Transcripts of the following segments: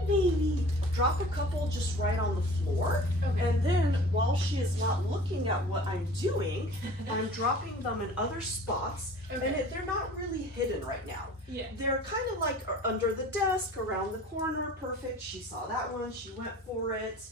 good baby. Drop a couple just right on the floor. Okay. And then while she is not looking at what I'm doing, I'm dropping them in other spots. Okay. And they're not really hidden right now. Yeah. They're kind of like under the desk, around the corner. Perfect. She saw that one. She went for it.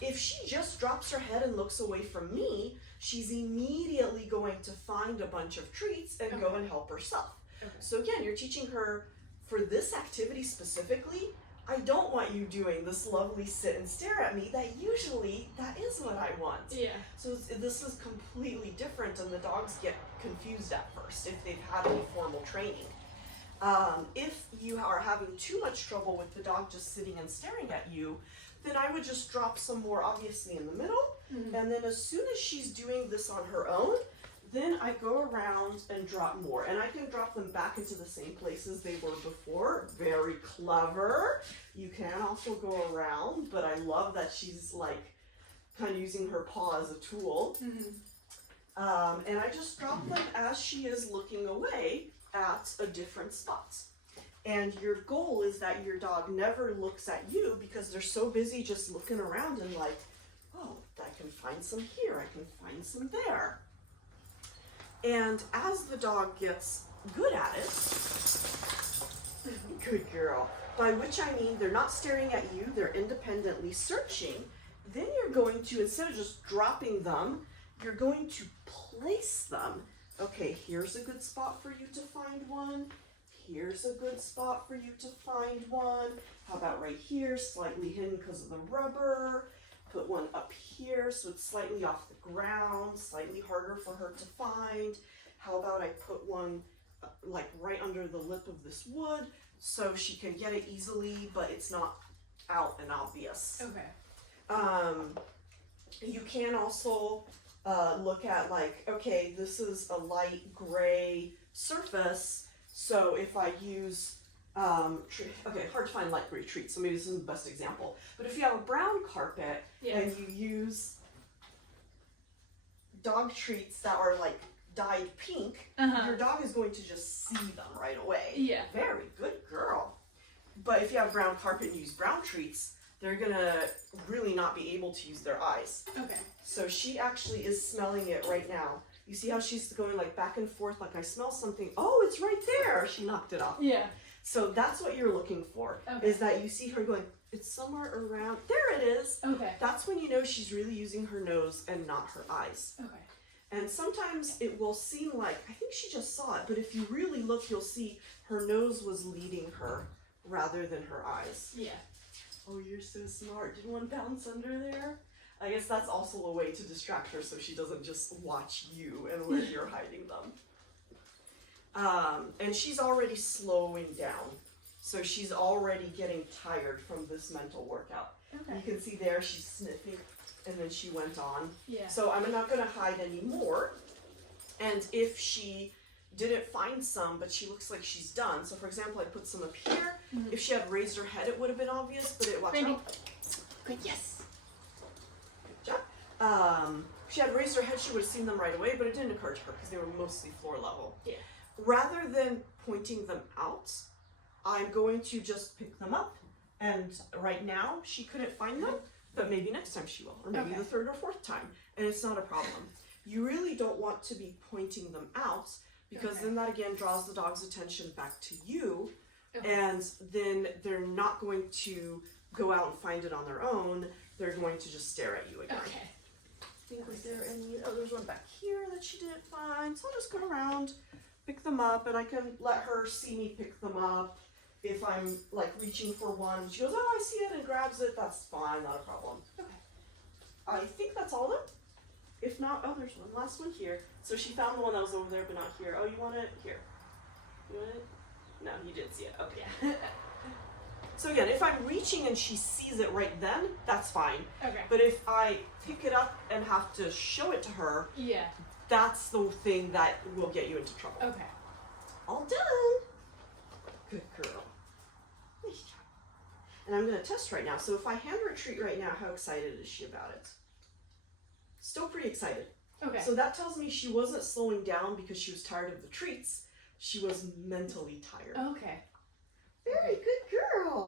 If she just drops her head and looks away from me, she's immediately going to find a bunch of treats and go and help herself. Okay. So again, you're teaching her for this activity specifically, I don't want you doing this lovely sit and stare at me that usually that is what I want. Yeah. So this is completely different and the dogs get confused at first if they've had any formal training. If you are having too much trouble with the dog just sitting and staring at you, then I would just drop some more obviously in the middle. Mm-hmm. And then as soon as she's doing this on her own, then I go around and drop more. And I can drop them back into the same places they were before. Very clever. You can also go around, but I love that she's like kind of using her paw as a tool. Mm-hmm. And I just drop them as she is looking away at a different spot. And your goal is that your dog never looks at you because they're so busy just looking around and like, oh, I can find some here, I can find some there. And as the dog gets good at it, good girl, by which I mean they're not staring at you, they're independently searching, then you're going to, instead of just dropping them, you're going to place them. Okay, here's a good spot for you to find one. Here's a good spot for you to find one. How about right here, slightly hidden because of the rubber. Put one up here so it's slightly off the ground, slightly harder for her to find. How about I put one like right under the lip of this wood so she can get it easily, but it's not out and obvious. Okay. You can also look at like, okay, this is a light gray surface, so if I use okay, hard to find light gray treats, so maybe this isn't the best example. But if you have a brown carpet and you use dog treats that are like dyed pink, your dog is going to just see them right away. Yeah. Very good girl. But if you have brown carpet and use brown treats, they're gonna really not be able to use their eyes. Okay. So she actually is smelling it right now. You see how she's going like back and forth, like I smell something. Oh, it's right there. She knocked it off. Yeah. So that's what you're looking for, is that you see her going, it's somewhere around, there it is. Okay. That's when you know she's really using her nose and not her eyes. Okay. And sometimes it will seem like, I think she just saw it, but if you really look, you'll see her nose was leading her rather than her eyes. Yeah. Oh, you're so smart. Did one bounce under there? I guess that's also a way to distract her so she doesn't just watch you and where you're hiding them. And she's already slowing down. So she's already getting tired from this mental workout. Okay. You can see there she's sniffing and then she went on. Yeah. So I'm not going to hide anymore. And if she didn't find some, but she looks like she's done. So for example, I put some up here. Mm-hmm. If she had raised her head, it would have been obvious, but it, watch Brandi. out. Good, yes. Good job. If she had raised her head, she would have seen them right away, but it didn't occur to her because they were mostly floor level. Yeah. Rather than pointing them out, I'm going to just pick them up. And right now, she couldn't find them, but maybe next time she will, or maybe the third or fourth time, and it's not a problem. You really don't want to be pointing them out because then that again draws the dog's attention back to you, and then they're not going to go out and find it on their own. They're going to just stare at you again. Okay. I think was there any, oh, there's one back here that she didn't find, so I'll just go around, pick them up, and I can let her see me pick them up. If I'm like reaching for one, she goes, oh, I see it, and grabs it, that's fine, not a problem. Okay. I think that's all of them. If not, oh, there's one last one here. So she found the one that was over there, but not here. Oh, you want it? Here. You want it? No, you didn't see it. Okay. Yeah. So again, if I'm reaching and she sees it right then, that's fine. Okay. But if I pick it up and have to show it to her, Yeah. that's the thing that will get you into trouble. Okay. All done. Good girl. Nice job. And I'm going to test right now. So if I hand her a treat right now, how excited is she about it? Still pretty excited. Okay. So that tells me she wasn't slowing down because she was tired of the treats. She was mentally tired. Okay. Very good